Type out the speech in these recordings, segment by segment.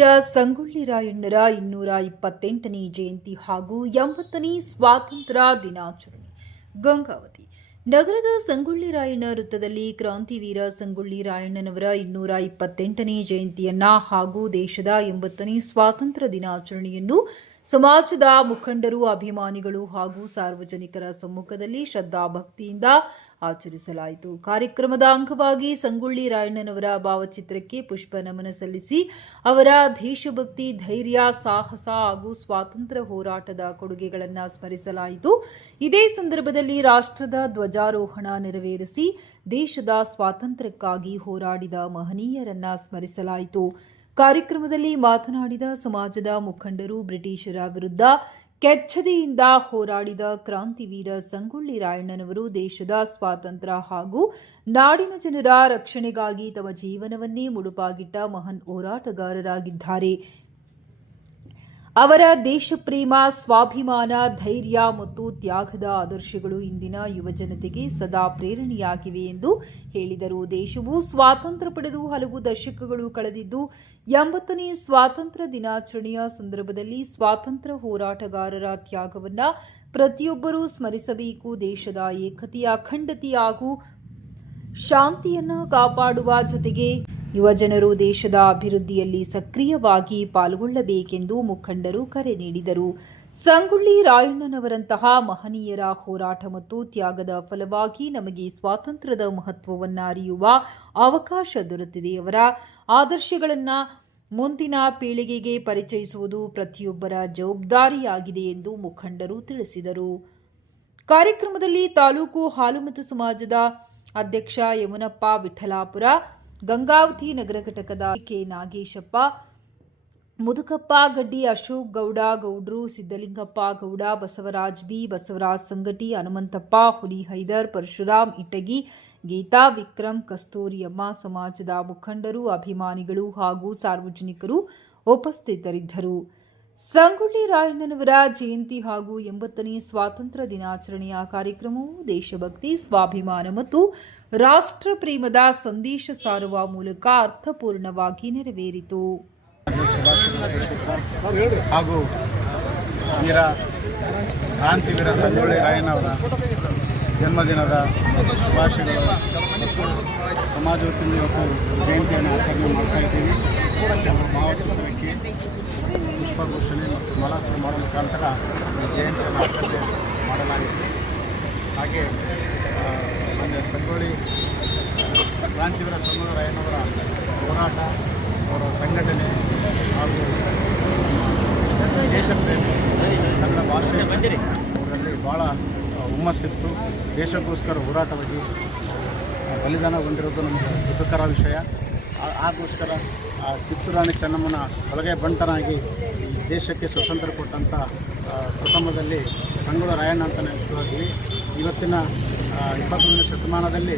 ಕ್ರಾಂತಿವೀರ ಸಂಗೊಳ್ಳಿ ರಾಯಣ್ಣರ 228ನೇ ಜಯಂತಿ ಹಾಗೂ 80ನೇ ಸ್ವಾತಂತ್ರ್ಯ ದಿನಾಚರಣೆ. ಗಂಗಾವತಿ ನಗರದ ಸಂಗೊಳ್ಳಿ ರಾಯಣ್ಣ ವೃತ್ತದಲ್ಲಿ ಕ್ರಾಂತಿವೀರ ಸಂಗೊಳ್ಳಿ ರಾಯಣ್ಣನವರ 228ನೇ ಜಯಂತಿಯನ್ನ ಹಾಗೂ ದೇಶದ 80ನೇ ಸ್ವಾತಂತ್ರ್ಯ ದಿನಾಚರಣೆಯನ್ನು ಸಮಾಜದ ಮುಖಂಡರು, ಅಭಿಮಾನಿಗಳು ಹಾಗೂ ಸಾರ್ವಜನಿಕರ ಸಮ್ಮುಖದಲ್ಲಿ ಶ್ರದ್ಧಾಭಕ್ತಿಯಿಂದ ಆಚರಿಸಲಾಯಿತು. ಕಾರ್ಯಕ್ರಮದ ಅಂಗವಾಗಿ ಸಂಗೊಳ್ಳಿ ರಾಯಣ್ಣನವರ ಭಾವಚಿತ್ರಕ್ಕೆ ಪುಷ್ಪ ನಮನ ಸಲ್ಲಿಸಿ ಅವರ ದೇಶಭಕ್ತಿ, ಧೈರ್ಯ, ಸಾಹಸ ಹಾಗೂ ಸ್ವಾತಂತ್ರ್ಯ ಹೋರಾಟದ ಕೊಡುಗೆಗಳನ್ನು ಸ್ಮರಿಸಲಾಯಿತು. ಇದೇ ಸಂದರ್ಭದಲ್ಲಿ ರಾಷ್ಟ್ರದ ಧ್ವಜಾರೋಹಣ ನೆರವೇರಿಸಿ ದೇಶದ ಸ್ವಾತಂತ್ರ್ಯಕ್ಕಾಗಿ ಹೋರಾಡಿದ ಮಹನೀಯರನ್ನ ಸ್ಮರಿಸಲಾಯಿತು. ಕಾರ್ಯಕ್ರಮದಲ್ಲಿ ಮಾತನಾಡಿದ ಸಮಾಜದ ಮುಖಂಡರು, ಬ್ರಿಟಿಷರ ವಿರುದ್ಧ ಕೆಚ್ಚೆದೆಯಿಂದ ಹೋರಾಡಿದ ಕ್ರಾಂತಿವೀರ ಸಂಗೊಳ್ಳಿ ರಾಯಣ್ಣನವರು ದೇಶದ ಸ್ವಾತಂತ್ರ್ಯ ಹಾಗೂ ನಾಡಿನ ಜನರ ರಕ್ಷಣೆಗಾಗಿ ತಮ್ಮ ಜೀವನವನ್ನೇ ಮುಡುಪಾಗಿಟ್ಟ ಮಹಾನ್ ಹೋರಾಟಗಾರರಾಗಿದ್ದಾರೆ. ಅವರ ದೇಶಪ್ರೇಮ, ಸ್ವಾಭಿಮಾನ, ಧೈರ್ಯ ಮತ್ತು ತ್ಯಾಗದ ಆದರ್ಶಗಳು ಇಂದಿನ ಯುವಜನತೆಗೆ ಸದಾ ಪ್ರೇರಣೆಯಾಗಿವೆ ಎಂದು ಹೇಳಿದರು. ದೇಶವು ಸ್ವಾತಂತ್ರ್ಯ ಪಡೆದು ಹಲವು ದಶಕಗಳು ಕಳೆದಿದ್ದು 80ನೇ ಸ್ವಾತಂತ್ರ್ಯ ದಿನಾಚರಣೆಯ ಸಂದರ್ಭದಲ್ಲಿ ಸ್ವಾತಂತ್ರ್ಯ ಹೋರಾಟಗಾರರ ತ್ಯಾಗವನ್ನು ಪ್ರತಿಯೊಬ್ಬರೂ ಸ್ಮರಿಸಬೇಕು. ದೇಶದ ಏಕತೆ, ಅಖಂಡತೆ ಹಾಗೂ ಶಾಂತಿಯನ್ನು ಕಾಪಾಡುವ ಜೊತೆಗೆ ಯುವಜನರು ದೇಶದ ಅಭಿವೃದ್ಧಿಯಲ್ಲಿ ಸಕ್ರಿಯವಾಗಿ ಪಾಲ್ಗೊಳ್ಳಬೇಕೆಂದು ಮುಖಂಡರು ಕರೆ ನೀಡಿದರು. ಸಂಗೊಳ್ಳಿ ರಾಯಣ್ಣನವರಂತಹ ಮಹನೀಯರ ಹೋರಾಟ ಮತ್ತು ತ್ಯಾಗದ ಫಲವಾಗಿ ನಮಗೆ ಸ್ವಾತಂತ್ರ್ಯದ ಮಹತ್ವವನ್ನು ಅರಿಯುವ ಅವಕಾಶ ದೊರೆತಿದೆ. ಅವರ ಆದರ್ಶಗಳನ್ನು ಮುಂದಿನ ಪೀಳಿಗೆಗೆ ಪರಿಚಯಿಸುವುದು ಪ್ರತಿಯೊಬ್ಬರ ಜವಾಬ್ದಾರಿಯಾಗಿದೆ ಎಂದು ಮುಖಂಡರು ತಿಳಿಸಿದರು. ಕಾರ್ಯಕ್ರಮದಲ್ಲಿ ತಾಲೂಕು ಹಾಲುಮತ ಸಮಾಜದ ಅಧ್ಯಕ್ಷ ಯಮುನಪ್ಪ ವಿಠಲಾಪುರ, ಗಂಗಾವತಿ ನಗರ ಘಟಕದ ಕೆ ನಾಗೇಶಪ್ಪ, ಮುದುಕಪ್ಪ ಗಡ್ಡಿ, ಅಶೋಕ್ ಗೌಡ ಗೌಡ್ರು, ಸಿದ್ದಲಿಂಗಪ್ಪ ಗೌಡ, ಬಸವರಾಜ್ ಬಿ, ಬಸವರಾಜ್ ಸಂಗಟಿ, ಹನುಮಂತಪ್ಪ, ಹುಲಿ ಹೈದರ್, ಪರಶುರಾಮ್ ಇಟಗಿ, ಗೀತಾ, ವಿಕ್ರಮ್, ಕಸ್ತೂರಿಯಮ್ಮ, ಸಮಾಜದ ಮುಖಂಡರು, ಅಭಿಮಾನಿಗಳು ಹಾಗೂ ಸಾರ್ವಜನಿಕರು ಉಪಸ್ಥಿತರಿದ್ದರು. ಸಂಗೊಳ್ಳಿ ರಾಯಣ್ಣನವರ ಜಯಂತಿ ಹಾಗೂ 80ನೇ ಸ್ವಾತಂತ್ರ್ಯ ದಿನಾಚರಣೆಯ ಕಾರ್ಯಕ್ರಮವು ದೇಶಭಕ್ತಿ, ಸ್ವಾಭಿಮಾನ ಮತ್ತು ರಾಷ್ಟ್ರ ಪ್ರೇಮದ ಸಂದೇಶ ಸಾರುವ ಮೂಲಕ ಅರ್ಥಪೂರ್ಣವಾಗಿ ನೆರವೇರಿತು. ಹಾಗೂ ಕ್ರಾಂತಿವೀರ ಸಂಗೊಳ್ಳಿ ರಾಯಣ್ಣವರ ಜನ್ಮದಿನದ ಶುಭಾಶಯಗಳು ಮತ್ತು ಸಮಾಜ ವತಿಯಿಂದ ಇವತ್ತು ಜಯಂತಿಯನ್ನು ಆಚರಣೆ ಮಾಡ್ತಾ ಇದ್ದೀವಿ. ಭಾವಚಿತ್ರಕ್ಕೆ ಪುಷ್ಪಭೂಷಣೆ ಮತ್ತು ಮಾಲಾರ್ಪಣೆ ಮಾಡುವ ಮುಖಾಂತರ ಈ ಜಯಂತಿಯನ್ನು ಆಚರಣೆ ಮಾಡಲಾಗಿದೆ. ಹಾಗೆ ಸಂಗೊಳ್ಳಿ ಕ್ರಾಂತಿವೀರ ಸಂಗೊಳ್ಳಿ ರಾಯಣ್ಣವರ ಹೋರಾಟ, ಅವರ ಸಂಘಟನೆ ಹಾಗೂ ದೇಶಪ್ರೇಮಿ, ಕನ್ನಡ ಭಾಷೆ ಅವರಲ್ಲಿ ಭಾಳ ಹುಮ್ಮಸ್ಸಿತ್ತು. ದೇಶಕ್ಕೋಸ್ಕರ ಹೋರಾಟವಾಗಿ ಬಲಿದಾನಗೊಂಡಿರೋದು ನಮಗೆ ದುಃಖಕರ ವಿಷಯ. ಆಗೋಸ್ಕರ ಕಿತ್ತೂರು ರಾಣಿ ಚೆನ್ನಮ್ಮನ ಒಳಗೆ ಬಂಟನಾಗಿ ಈ ದೇಶಕ್ಕೆ ಸ್ವಾತಂತ್ರ್ಯ ಕೊಟ್ಟಂಥ ಪ್ರಥಮದಲ್ಲಿ ಸಂಗೊಳ್ಳಿ ರಾಯಣ್ಣ ಅಂತ ನೆನೆಸ್ತೀವಿ. ಇವತ್ತಿನ 21ನೇ ಶತಮಾನದಲ್ಲಿ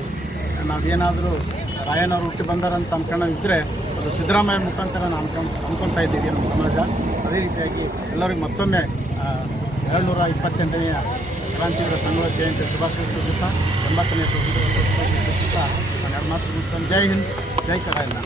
ನಾವೇನಾದರೂ ರಾಯಣ್ಣವರು ಹುಟ್ಟಿ ಬಂದಾರಂತ ಅಂದ್ಕೊಂಡಿದ್ರೆ ಅದು ಸಿದ್ದರಾಮಯ್ಯ ಮುಖಾಂತರ ನಾವು ಅಂದ್ಕೊತಾ ಇದ್ದೀವಿ ನಮ್ಮ ಸಮಾಜ. ಅದೇ ರೀತಿಯಾಗಿ ಎಲ್ಲರಿಗೂ ಮತ್ತೊಮ್ಮೆ 228ನೇ ಕ್ರಾಂತಿವೀರ ಸಂಗೊಳ್ಳಿ ಜಯಂತಿ ಶುಭಾಶಯ ಸೂಚಿಸುತ್ತಾ 80ನೇ ಸ್ವಾತಂತ್ರ್ಯ ಸೂಚಿಸುತ್ತಾ ನಾನು ಎರಡು ಮಾತು ಮುಗಿಸ್ತೇನೆ. ಜೈ ಹಿಂದ್, ಜೈ ಕರ್ನಾಟಕ.